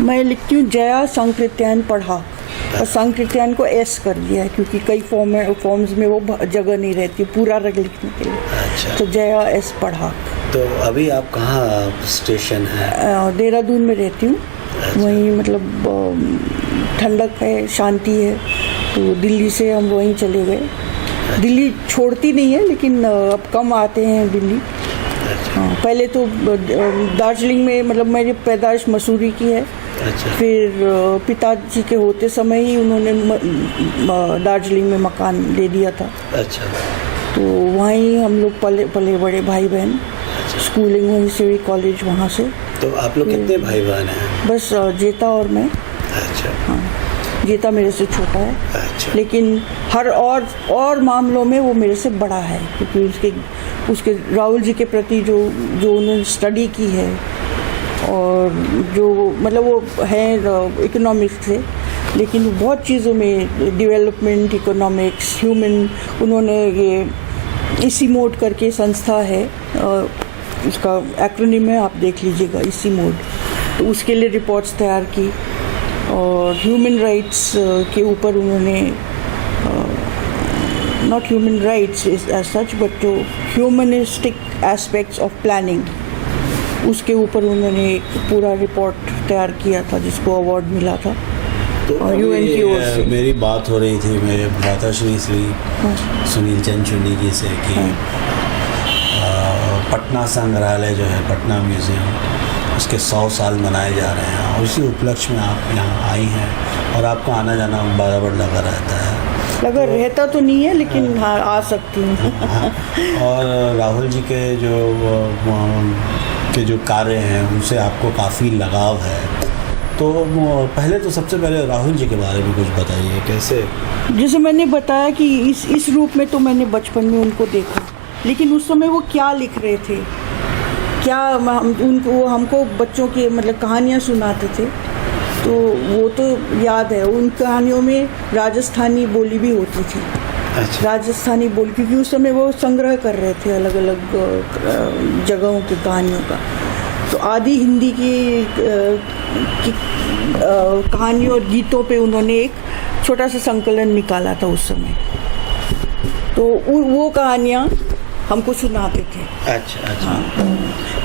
मैं लिखती हूँ जया संकृत्यायन पढ़ा, और संकृत्यायन को एस कर दिया है क्योंकि कई फॉर्म्स में वो जगह नहीं रहती पूरा रग लिखने के लिए। अच्छा। तो जया एस पढ़ा। तो अभी आप कहाँ स्टेशन है? देहरादून में रहती हूँ। अच्छा। वहीं मतलब ठंडक है, शांति है, तो दिल्ली से हम वहीं चले गए। अच्छा। दिल्ली छोड़ती नहीं है लेकिन अब कम आते हैं दिल्ली। अच्छा। हाँ, पहले तो दार्जिलिंग में मतलब मेरी पैदाइश मसूरी की है। अच्छा। फिर पिताजी के होते समय ही उन्होंने दार्जिलिंग में मकान ले दिया था। अच्छा। तो वहीं हम लोग पले बड़े भाई बहन। अच्छा। स्कूलिंग वहीं से हुई, कॉलेज वहाँ से। तो आप लोग कितने भाई बहन हैं? बस जेता और मैं। अच्छा। हाँ, जेता मेरे से छोटा है। अच्छा। लेकिन हर और मामलों में वो मेरे से बड़ा है क्योंकि उसके राहुल जी के प्रति जो उन्होंने स्टडी की है, और जो मतलब वो है इकोनॉमिक्स से, लेकिन बहुत चीज़ों में डेवलपमेंट, इकोनॉमिक्स, ह्यूमन, उन्होंने ये इसी मोड करके संस्था है, उसका एक्रोनिम है, आप देख लीजिएगा, इसी मोड। तो उसके लिए रिपोर्ट्स तैयार की, और ह्यूमन राइट्स के ऊपर उन्होंने not human rights as such but जो ह्यूमनिस्टिक एस्पेक्ट्स ऑफ प्लानिंग, उसके ऊपर उन्होंने एक पूरा रिपोर्ट तैयार किया था जिसको अवार्ड मिला था। तो UN की ओर से मेरी बात हो रही थी मेरे भ्राताश्री श्री सुनील चंद चुंडी जी से कि पटना संग्रहालय जो है, पटना म्यूज़ियम, उसके 100 साल मनाए जा रहे हैं, और उसी उपलक्ष्य में आप यहाँ आई हैं, और आपको आना जाना बराबर लगा रहता है। लगा तो, रहता तो नहीं है लेकिन हाँ आ सकती हूँ। हाँ, और राहुल जी के जो कार्य हैं उनसे आपको काफ़ी लगाव है। तो पहले तो सबसे पहले राहुल जी के बारे में कुछ बताइए, कैसे? जैसे मैंने बताया कि इस रूप में तो मैंने बचपन में उनको देखा, लेकिन उस समय वो क्या लिख रहे थे, क्या वो हमको बच्चों की मतलब कहानियाँ सुनाते थे, तो वो तो याद है। उन कहानियों में राजस्थानी बोली भी होती थी। अच्छा। राजस्थानी बोली, क्योंकि उस समय वो संग्रह कर रहे थे अलग अलग जगहों की कहानियों का। तो आदि हिंदी की कहानियों और गीतों पे उन्होंने एक छोटा सा संकलन निकाला था उस समय, तो वो कहानियाँ हमको सुनाते थे। अच्छा। अच्छा। हाँ,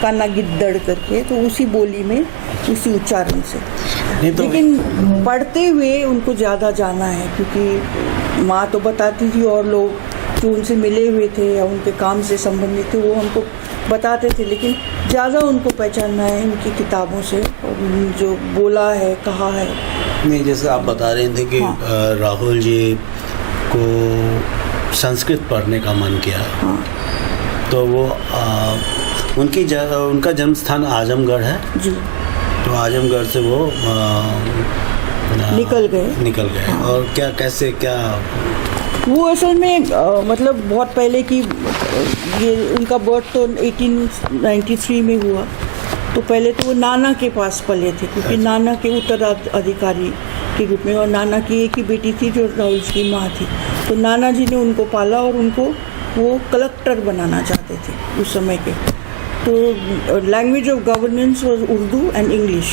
कान्ना गिद्दड़ करके, तो उसी बोली में, उसी उच्चारण से। तो लेकिन पढ़ते हुए उनको ज़्यादा जाना है, क्योंकि माँ तो बताती थी और लोग जो उनसे मिले हुए थे या उनके काम से संबंधित थे वो हमको बताते थे, लेकिन ज़्यादा उनको पहचानना है इनकी किताबों से, और जो बोला है, कहा है। नहीं, जैसे आप बता रहे थे कि हाँ। राहुल जी को संस्कृत पढ़ने का मन किया। हाँ। तो वो उनका जन्म स्थान आजमगढ़ है जी। तो आजमगढ़ से वो निकल गए। हाँ। और कैसे वो असल में मतलब बहुत पहले की, ये उनका बर्थ तो 1893 में हुआ। तो पहले तो वो नाना के पास पले थे, क्योंकि नाना के उत्तराधिकारी के रूप में, और नाना की एक ही बेटी थी जो राहुल जी की माँ थी। तो नाना जी ने उनको पाला और उनको वो कलेक्टर बनाना चाहते थे उस समय के। तो language of governance was Urdu and English.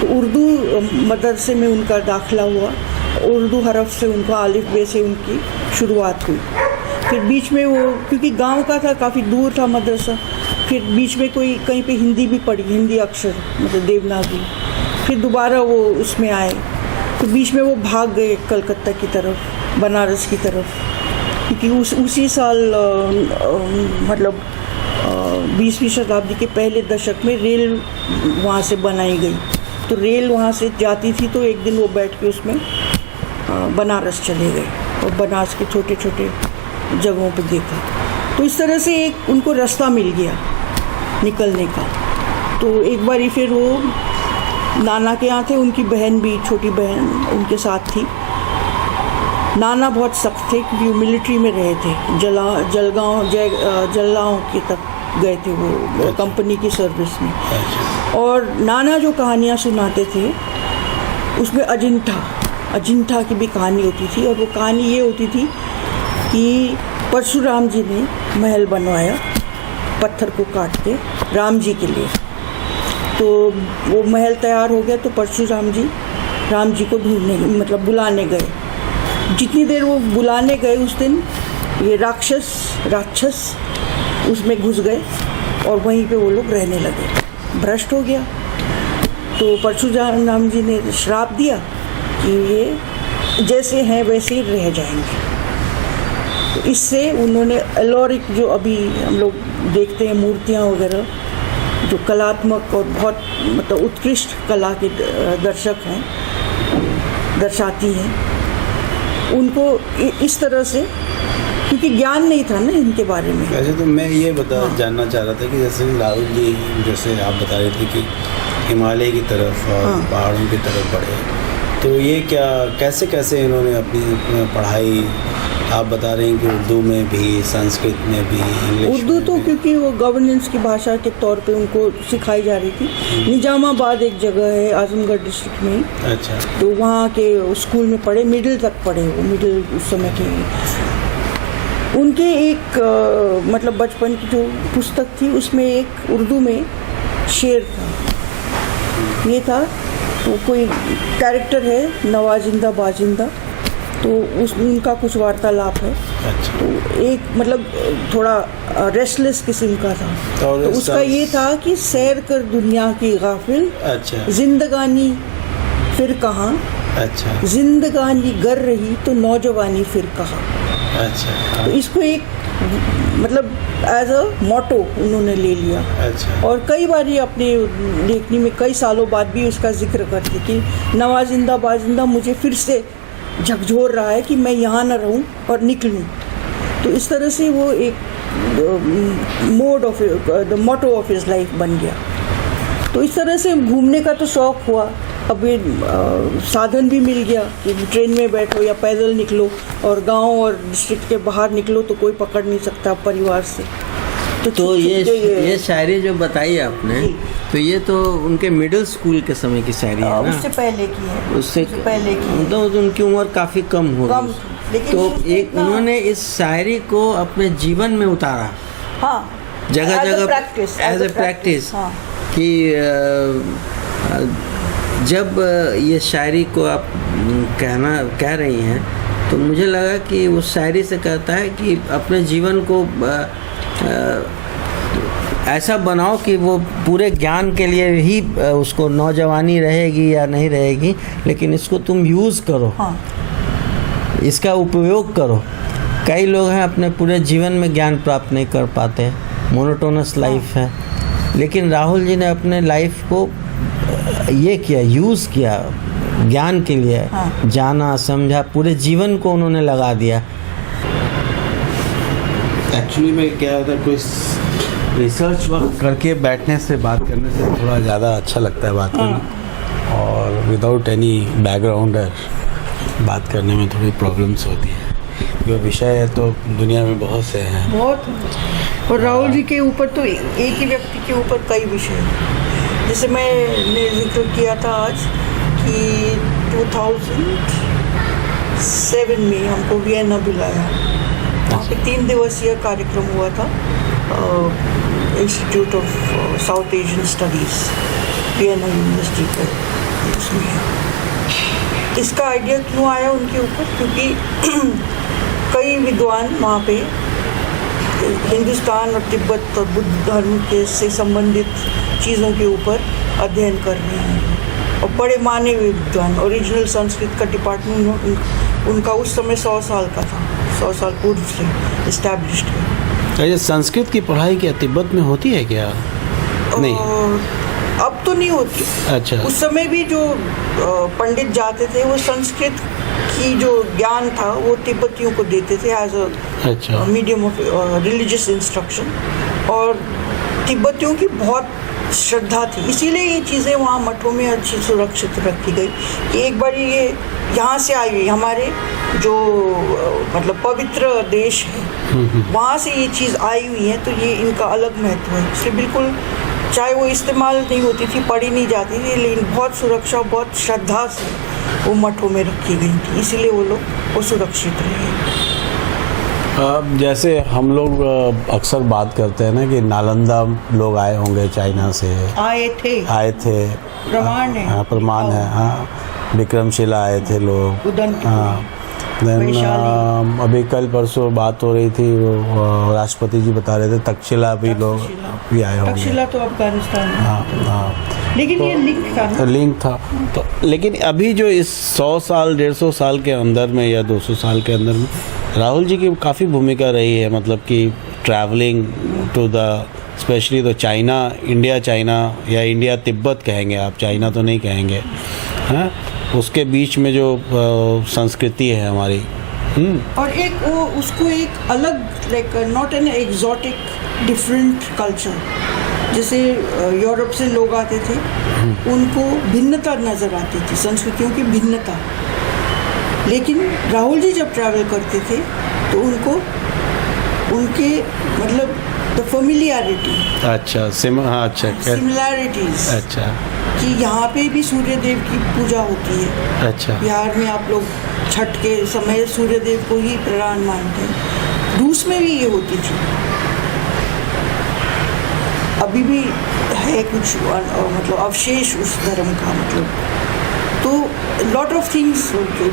तो उर्दू मदरसे में उनका दाखिला हुआ, उर्दू हरफ से उनको अलिफ बे से उनकी शुरुआत हुई। फिर बीच में वो, क्योंकि गांव का था, काफ़ी दूर था मदरसा, फिर बीच में कहीं पे हिंदी भी पढ़ी, हिंदी अक्षर मतलब देवनागरी। फिर दोबारा वो उसमें आए, तो बीच में वो भाग गए कलकत्ता की तरफ, बनारस की तरफ, क्योंकि उसी साल मतलब 20वीं शताब्दी के पहले दशक में रेल वहाँ से बनाई गई। तो रेल वहाँ से जाती थी, तो एक दिन वो बैठ के उसमें बनारस चले गए और बनारस के छोटे छोटे जगहों पे देखा। तो इस तरह से एक उनको रास्ता मिल गया निकलने का। तो एक बारी फिर वो नाना के यहाँ थे, उनकी बहन भी, छोटी बहन उनके साथ थी। नाना बहुत सख्त थे क्योंकि वो मिलिट्री में रहे थे, जलगांव की तक गए थे वो कंपनी की सर्विस में। और नाना जो कहानियाँ सुनाते थे उसमें अजिंठा की भी कहानी होती थी, और वो कहानी ये होती थी कि परशुराम जी ने महल बनवाया पत्थर को काट के राम जी के लिए। तो वो महल तैयार हो गया तो परशुराम जी राम जी को ढूंढने मतलब बुलाने गए। जितनी देर वो बुलाने गए उस दिन ये राक्षस उसमें घुस गए और वहीं पे वो लोग रहने लगे। भ्रष्ट हो गया तो परशुराम जी ने श्राप दिया कि ये जैसे हैं वैसे ही रह जाएंगे। तो इससे उन्होंने अलौकिक जो अभी हम लोग देखते हैं मूर्तियाँ वगैरह जो कलात्मक और बहुत मतलब उत्कृष्ट कला के दर्शक हैं दर्शाती हैं उनको इस तरह से, क्योंकि ज्ञान नहीं था ना इनके बारे में। वैसे तो मैं ये जानना चाह रहा था कि जैसे राहुल जी जैसे आप बता रहे थे कि हिमालय की तरफ और पहाड़ों की तरफ बढ़े, तो ये क्या कैसे इन्होंने अपनी पढ़ाई आप बता रहे हैं कि उर्दू में भी, संस्कृत में भी, इंग्लिश उर्दू में तो भी। क्योंकि वो गवर्नेंस की भाषा के तौर पे उनको सिखाई जा रही थी। निजामाबाद एक जगह है आजमगढ़ डिस्ट्रिक्ट में, अच्छा, तो वहाँ के स्कूल में पढ़े, मिडिल तक पढ़े वो, मिडिल उस समय के। उनके एक मतलब बचपन की जो पुस्तक थी उसमें एक उर्दू में शेर था, ये था तो कोई कैरेक्टर है नवाजिंदा बाजिंदा, तो उनका कुछ वार्तालाप है। अच्छा, तो एक मतलब थोड़ा रेस्टलेस किस्म का था, तो उसका ये था कि सैर कर दुनिया की गाफिल, अच्छा, जिंदगानी फिर कहाँ, अच्छा, जिंदगानी गर रही तो नौजवानी फिर कहाँ। अच्छा, तो इसको एक मतलब एज अ मोटो उन्होंने ले लिया। अच्छा, और कई बार ये अपने लेखनी में कई सालों बाद भी उसका जिक्र करती कि नवाजिंदा बाजिंदा मुझे फिर से झकझोर रहा है कि मैं यहाँ न रहूँ और निकलूँ। तो इस तरह से वो एक mode of the motto of his life बन गया। तो इस तरह से घूमने का तो शौक़ हुआ। अब ये साधन भी मिल गया कि ट्रेन में बैठो या पैदल निकलो और गांव और डिस्ट्रिक्ट के बाहर निकलो तो कोई पकड़ नहीं सकता परिवार से। तो ये शायरी जो बताई आपने, तो ये तो उनके मिडिल स्कूल के समय की शायरी है ना? उससे पहले की है। उससे पहले की तो उनकी उम्र काफ़ी कम हो कम, गई, लेकिन तो एक उन्होंने इस शायरी को अपने जीवन में उतारा। हाँ, जगह जगह एज ए प्रैक्टिस कि जब ये शायरी को आप कह रही हैं तो मुझे लगा कि उस शायरी से कहता है कि अपने जीवन को ऐसा बनाओ कि वो पूरे ज्ञान के लिए ही उसको नौजवानी रहेगी या नहीं रहेगी, लेकिन इसको तुम यूज़ करो। हाँ। इसका उपयोग करो। कई लोग हैं अपने पूरे जीवन में ज्ञान प्राप्त नहीं कर पाते, मोनोटोनस लाइफ है, लेकिन राहुल जी ने अपने लाइफ को ये किया, यूज़ किया ज्ञान के लिए। हाँ। जाना समझा, पूरे जीवन को उन्होंने लगा दिया। एक्चुअली में क्या होता है, कोई रिसर्च वर्क करके बैठने से बात करने से थोड़ा ज़्यादा अच्छा लगता है बात करना, और विदाउट एनी बैकग्राउंड बात करने में थोड़ी प्रॉब्लम्स होती है। ये विषय है तो दुनिया में बहुत से हैं, बहुत। और राहुल जी के ऊपर तो एक ही व्यक्ति के ऊपर कई विषय हैं। जैसे मैंने जिक्र किया था आज कि 2007 में हमको वियना बुलाया, वहाँ पे 3 दिवसीय कार्यक्रम हुआ था institute of south Asian studies Vienna university पे। उसमें इसका आइडिया क्यों आया उनके ऊपर, क्योंकि कई विद्वान वहाँ पे हिंदुस्तान और तिब्बत और बुद्ध धर्म के से संबंधित चीज़ों के ऊपर अध्ययन कर रहे हैं, और बड़े माने हुए विद्वान। ओरिजिनल संस्कृत का डिपार्टमेंट उनका उस समय 100 साल का था, 100 साल पूर्व से इस्टेब्लिश्ड है। ये संस्कृत की पढ़ाई क्या तिब्बत में होती है क्या? नहीं, अब तो नहीं होती। अच्छा। उस समय भी जो पंडित जाते थे वो संस्कृत की जो ज्ञान था वो तिब्बतियों को देते थे as a medium of religious instruction, और तिब्बतियों की बहुत श्रद्धा थी, इसीलिए ये चीज़ें वहाँ मठों में अच्छी सुरक्षित रखी गई कि एक बार ये यहाँ से आई हुई हमारे जो मतलब पवित्र देश है वहाँ से ये चीज़ आई हुई है, तो ये इनका अलग महत्व है। इसलिए बिल्कुल चाहे वो इस्तेमाल नहीं होती थी, पढ़ी नहीं जाती थी, लेकिन बहुत सुरक्षा बहुत श्रद्धा से वो मठों में रखी गई थी, इसीलिए वो लोग वो सुरक्षित रहे। अब जैसे हम लोग अक्सर बात करते हैं ना कि नालंदा लोग आए होंगे चाइना से, आए थे, प्रमाण है। हाँ, प्रमाण है। हाँ, विक्रमशिला आए थे लोग। उदंत, हाँ, देन वैशाली। अभी कल परसों बात हो रही थी, वो राष्ट्रपति जी बता रहे थे तक्षशिला भी लोग भी आए होंगे। तक्षशिला तो अफगानिस्तान में। हाँ हाँ, लेकिन ये लिंक था ना। लिंक था। तो लेकिन अभी जो इस 100 साल 150 साल के अंदर में या 200 साल के अंदर में राहुल जी की काफ़ी भूमिका रही है, मतलब कि ट्रैवलिंग टू द स्पेशली तो चाइना, इंडिया चाइना या इंडिया तिब्बत कहेंगे आप, चाइना तो नहीं कहेंगे, हाँ, उसके बीच में जो संस्कृति है हमारी। और एक वो उसको एक अलग, like not an exotic, different culture. जैसे यूरोप से लोग आते थे, उनको भिन्नता नज़र आती थी, संस्कृतियों की भिन्नता। लेकिन राहुल जी जब ट्रैवल करते थे तो उनको उनके मतलब द फेमिलियरिटी, अच्छा हाँ, अच्छा सिमिलैरिटीज, अच्छा, कि यहाँ पे भी सूर्य देव की पूजा होती है। अच्छा, बिहार में आप लोग छठ के समय सूर्य देव को ही प्रधान मानते हैं। रूस में भी ये होती थी, अभी भी है कुछ मतलब अवशेष उस धर्म का। मतलब तो लॉट ऑफ थिंग्स,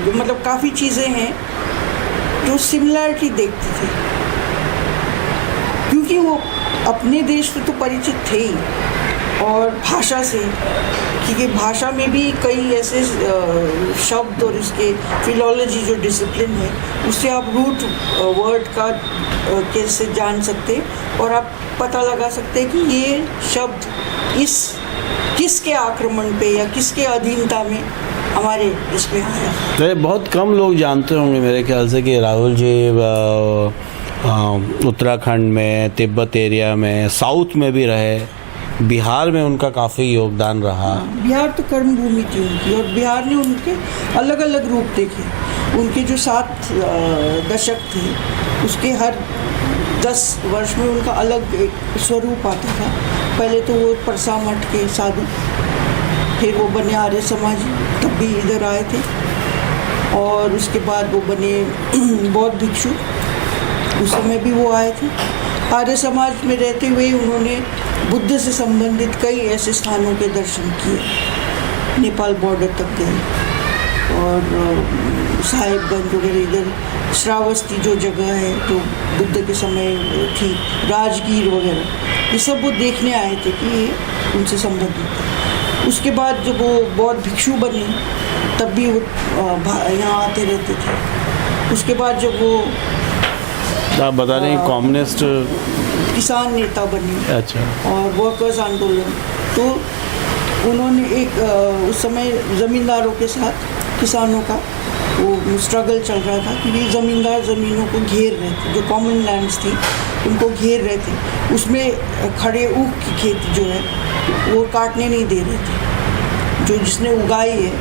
मतलब काफ़ी चीज़ें हैं जो सिमिलैरिटी देखते थे, क्योंकि वो अपने देश से तो परिचित थे ही, और भाषा से, क्योंकि भाषा में भी कई ऐसे शब्द और इसके फिलॉलॉजी जो डिसिप्लिन है, उससे आप रूट वर्ड का कैसे जान सकते, और आप पता लगा सकते हैं कि ये शब्द इस किसके आक्रमण पे या किसके अधीनता में हमारे इसमें आया। तो बहुत कम लोग जानते होंगे मेरे ख्याल से कि राहुल जी उत्तराखंड में, तिब्बत एरिया में, साउथ में भी रहे, बिहार में उनका काफ़ी योगदान रहा। बिहार तो कर्म भूमि थी उनकी, और बिहार ने उनके अलग अलग रूप देखे। उनके जो 7 दशक थे, उसके हर 10 वर्ष में उनका अलग एक स्वरूप आता था। पहले तो वो परसा मठ के साधु, फिर वो बने आर्य समाज, तब भी इधर आए थे, और उसके बाद वो बने बौद्ध भिक्षु, उस समय भी वो आए थे। आर्य समाज में रहते हुए उन्होंने बुद्ध से संबंधित कई ऐसे स्थानों के दर्शन किए, नेपाल बॉर्डर तक गए, और साहेबगंज वगैरह, इधर श्रावस्ती जो जगह है जो बुद्ध के समय थी, राजगीर वगैरह, ये सब वो देखने आए थे कि ये उनसे संबंधित है। उसके बाद जब वो बौद्ध भिक्षु बने, तब भी वो यहाँ आते रहते थे। उसके बाद जब वो आप बता रहे हैं कम्युनिस्ट किसान नेता बने, अच्छा, और वर्कर्स आंदोलन, तो उन्होंने एक उस समय ज़मींदारों के साथ किसानों का वो स्ट्रगल चल रहा था, क्योंकि ज़मींदार ज़मीनों को घेर रहे थे, जो कॉमन लैंड्स थी उनको घेर रहे थे। उसमें खड़े ऊख की खेती जो है वो काटने नहीं दे रहे थे, जो जिसने उगाई है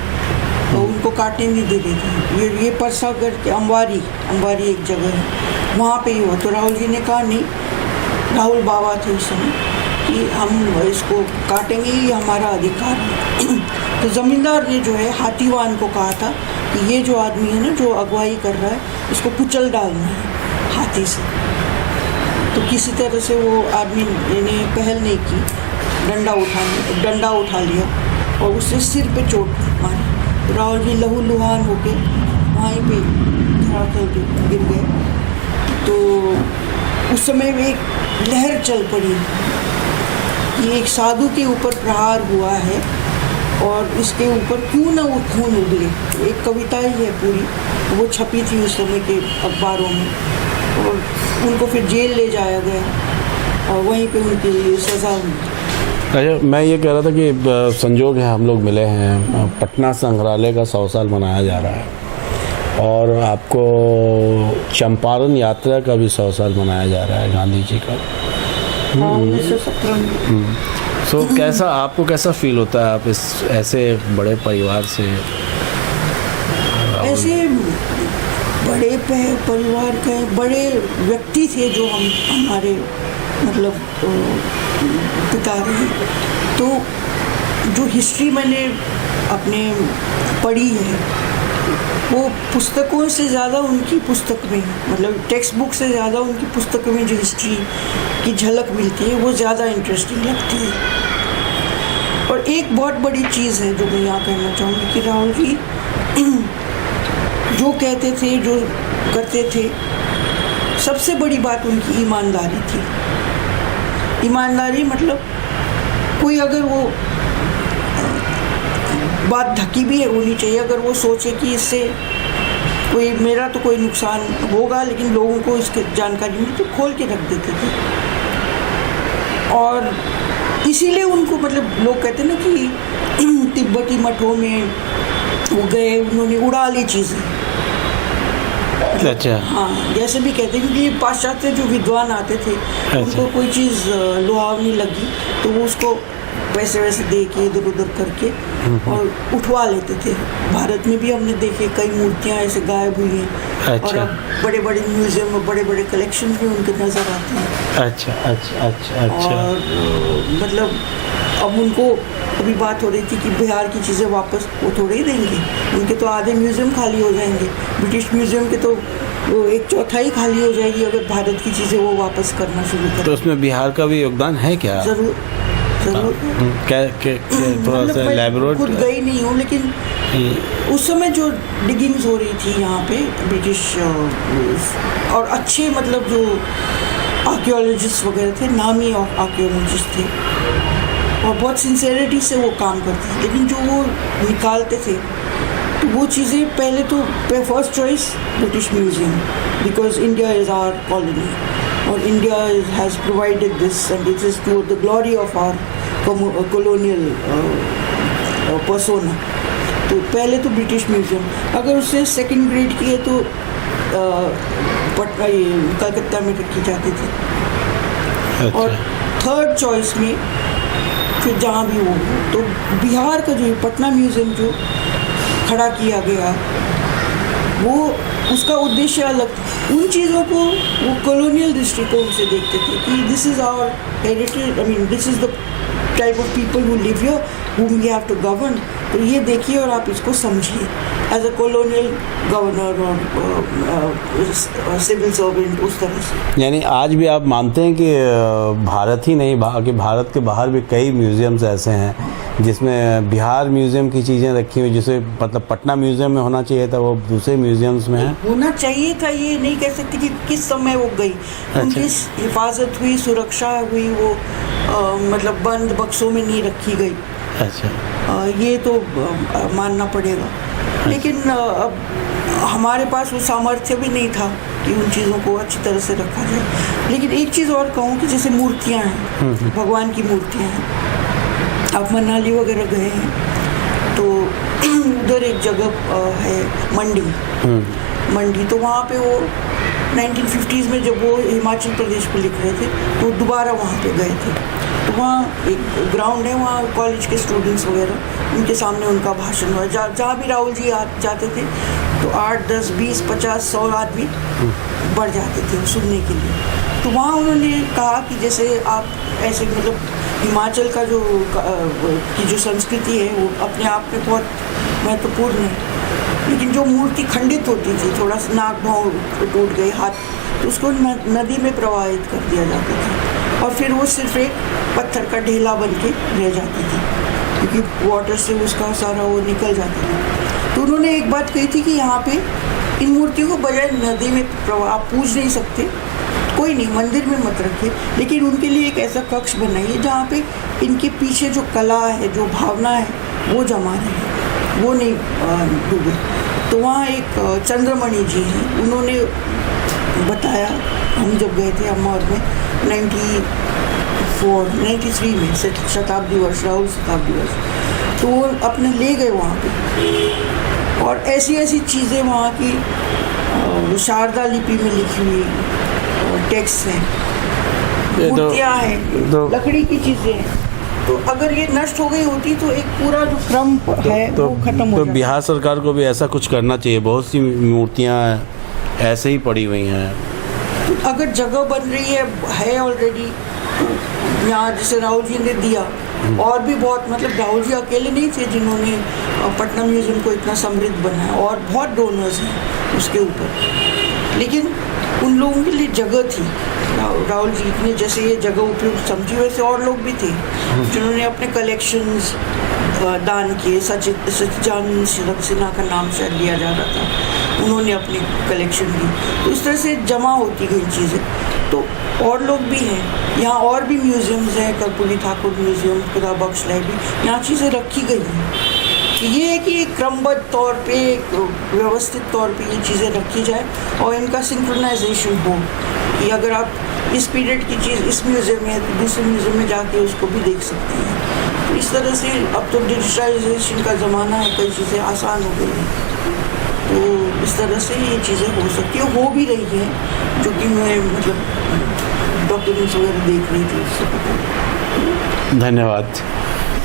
तो उनको काटने नहीं दे रहे थे। ये परसागढ़ के अंबारी एक जगह है, वहाँ पे ही हुआ। तो राहुल जी ने कहा नहीं, राहुल बाबा थे उस समय, कि हम इसको काटेंगे, ये हमारा अधिकार है। तो ज़मींदार ने जो है हाथीवान को कहा था कि ये जो आदमी है ना, जो अगुवाई कर रहा है, इसको कुचल डालना है हाथी से। तो किसी तरह से वो आदमी ने पहल नहीं की, डंडा उठा लिया और उससे सिर पे चोट मारी। तो राहुल जी लहूलुहान होके वहीं पे धड़ाकेल के गिर गए। तो उस समय में एक लहर चल पड़ी कि एक साधु के ऊपर प्रहार हुआ है, और इसके ऊपर क्यों ना वो खून उगले। एक कविता ही है पूरी, वो छपी थी उस समय के अखबारों में, और उनको फिर जेल ले जाया गया, और वहीं पे उनकी सज़ा हुई। अच्छा, मैं ये कह रहा था कि संजोग है हम लोग मिले हैं, पटना संग्रहालय का 100 साल मनाया जा रहा है, और आपको चंपारण यात्रा का भी 100 साल मनाया जा रहा है, गांधी जी का। 1917 में। सो कैसा आपको कैसा फील होता है, आप इस ऐसे बड़े परिवार से, ऐसे बड़े परिवार के बड़े व्यक्ति थे जो हमारे मतलब पिता रहे। तो जो हिस्ट्री मैंने अपने पढ़ी है वो पुस्तकों से ज़्यादा उनकी पुस्तक में, मतलब टेक्स्ट बुक से ज़्यादा उनकी पुस्तकों में जो हिस्ट्री की झलक मिलती है वो ज़्यादा इंटरेस्टिंग लगती है। और एक बहुत बड़ी चीज़ है जो मैं यहाँ कहना चाहूँगी कि राहुल जी जो कहते थे, जो करते थे, सबसे बड़ी बात उनकी ईमानदारी थी। ईमानदारी मतलब कोई अगर वो बात ढकी भी होनी चाहिए, अगर वो सोचे कि इससे कोई मेरा तो कोई नुकसान होगा लेकिन लोगों को इसकी जानकारी नहीं, तो खोल के रख देते थे। और इसीलिए उनको, मतलब लोग कहते हैं ना कि तिब्बती मठों में वो गए, उन्होंने उड़ा ली चीज़ें। अच्छा। हाँ, जैसे भी कहते हैं कि पाश्चात्य जो विद्वान आते थे, उनको कोई चीज़ लुभावनी लगी तो वो उसको पैसे वैसे दे के इधर उधर करके और उठवा लेते थे। भारत में भी हमने देखे कई मूर्तियाँ ऐसे गायब हुई हैं। अच्छा। और अब बड़े बड़े म्यूजियम में बड़े बड़े कलेक्शन भी उनके नज़र आते हैं। अच्छा अच्छा अच्छा अच्छा। और मतलब अब उनको अभी बात हो रही थी कि बिहार की चीज़ें वापस वो थोड़े ही देंगे, उनके तो आधे म्यूज़ियम खाली हो जाएंगे। ब्रिटिश म्यूज़ियम के तो वो 1/4 खाली हो जाएगी अगर भारत की चीज़ें वो वापस करना शुरू करें। तो उसमें बिहार का भी योगदान है क्या? ज़रूर ज़रूर। क्या थोड़ा सा एलैबोरेट। खुद गई नहीं हूँ लेकिन उस समय जो डिगिंग्स हो रही थी यहाँ पे ब्रिटिश और अच्छे मतलब जो आर्कियोलॉजिस्ट वगैरह थे, नामी आर्कियोलॉजिस्ट थे और बहुत सिंसेरिटी से वो काम करते थे, लेकिन जो वो निकालते थे तो वो चीज़ें पहले तो first choice British Museum, because India is our colony और India has provided this and this is to the glory of our colonial persona. तो पहले तो ब्रिटिश म्यूजियम, अगर उससे सेकंड ग्रेड की है तो पटना कलकत्ता में रखी जाती थी। अच्छा। और थर्ड चॉइस में फिर जहाँ भी हो तो बिहार का जो पटना म्यूजियम जो खड़ा किया गया वो उसका उद्देश्य अलग था। उन चीज़ों को वो कॉलोनियल दृष्टिकोण से देखते थे कि this is our heritage, I mean this is the type of people who live here whom we have to govern। तो ये देखिए और आप इसको समझिए एज अ कॉलोनियल गवर्नर और सिविल सर्वेंट, उस तरह से। यानी आज भी आप मानते हैं कि भारत ही नहीं कि भारत के बाहर भी कई म्यूजियम्स ऐसे हैं जिसमें बिहार म्यूजियम की चीज़ें रखी हुई, जिसे मतलब पटना म्यूजियम में होना चाहिए था वो दूसरे म्यूजियम्स में है? होना चाहिए था, ये नहीं कह सकते कि किस समय वो गई। उनकी हिफाजत हुई, सुरक्षा हुई, वो मतलब बंद बक्सों में नहीं रखी गई। अच्छा। ये तो मानना पड़ेगा। लेकिन अब हमारे पास वो सामर्थ्य भी नहीं था कि उन चीज़ों को अच्छी तरह से रखा जाए। लेकिन एक चीज़ और कहूँ कि जैसे मूर्तियाँ हैं, भगवान की मूर्तियाँ हैं, आप मनाली वगैरह गए हैं तो उधर एक जगह है मंडी, तो वहाँ पे वो 1950s में जब वो हिमाचल प्रदेश पे लिख रहे थे तो दोबारा वहाँ पे गए थे। तो वहाँ एक ग्राउंड है, वहाँ कॉलेज के स्टूडेंट्स वगैरह उनके सामने उनका भाषण हुआ। जहाँ भी राहुल जी जाते थे तो 8, 10, 20, 50, 100 आदमी बढ़ जाते थे सुनने के लिए। तो वहाँ उन्होंने कहा कि जैसे आप ऐसे मतलब हिमाचल का जो संस्कृति है वो अपने आप में बहुत महत्वपूर्ण है, लेकिन जो मूर्ति खंडित होती थी, थोड़ा सा नाक भाव टूट गए, हाथ, तो उसको नदी में प्रवाहित कर दिया जाता था और फिर वो सिर्फ एक पत्थर का ढेला बन के रह जाती थी क्योंकि वाटर से उसका सारा वो निकल जाता था। तो उन्होंने एक बात कही थी कि यहाँ पे इन मूर्तियों को बजाय नदी में आप पूज नहीं सकते, कोई नहीं, मंदिर में मत रखिए, लेकिन उनके लिए एक ऐसा कक्ष बनाइए जहाँ पे इनके पीछे जो कला है, जो भावना है वो जमा रहे, वो नहीं डूबे। तो वहाँ एक चंद्रमणि जी हैं, उन्होंने बताया, हम जब गए थे अम्मा में 93 में शताब्दी वर्ष, राहुल शताब्दी वर्ष, तो वो अपने ले गए वहाँ पे और ऐसी ऐसी चीज़ें वहाँ की शारदा लिपि में लिखी हुई टेक्स्ट हैं, मूर्तियाँ हैं, लकड़ी की चीज़ें हैं। तो अगर ये नष्ट हो गई होती तो एक पूरा जो क्रम है वो खत्म हो जाता। बिहार सरकार को भी ऐसा कुछ करना चाहिए, बहुत सी मूर्तियाँ ऐसे ही पड़ी हुई हैं। तो अगर जगह बन रही है ऑलरेडी, यहाँ जैसे राहुल जी ने दिया और भी बहुत, मतलब राहुल जी अकेले नहीं थे जिन्होंने पटना म्यूजियम को इतना समृद्ध बनाया, और बहुत डोनर्स हैं उसके ऊपर, लेकिन उन लोगों के लिए जगह थी। राहुल जी ने जैसे ये जगह उपयुक्त समझी, वैसे और लोग भी थे जिन्होंने अपने कलेक्शंस दान किए। सचिदानंद सिन्हा का नाम शायद लिया जा रहा था, उन्होंने अपनी कलेक्शन दी। तो इस तरह से जमा होती गई चीज़ें। तो और लोग भी हैं यहाँ, और भी म्यूज़ियम्स हैं, कर्पूरी ठाकुर म्यूज़ियम, खुदा बख्श लाइब्रेरी, यहाँ चीज़ें रखी गई हैं। ये है कि क्रमबद्ध तौर पे, व्यवस्थित तौर पे ये चीज़ें रखी जाए और इनका सिंक्रोनाइजेशन हो, कि अगर आप इस पीरियड की चीज़ इस म्यूज़ियम में, तो दूसरे म्यूज़ियम में जाके उसको भी देख सकते हैं। तो इस तरह से अब तो डिजिटलाइजेशन का ज़माना है, कई चीज़ें आसान हो गई हैं, तो इस तरह से ये चीज़ें हो सकती है, हो भी रही हैं, जो कि मैं मतलब डॉक्यूमेंट्स वगैरह देख रही थी उससे पता। धन्यवाद।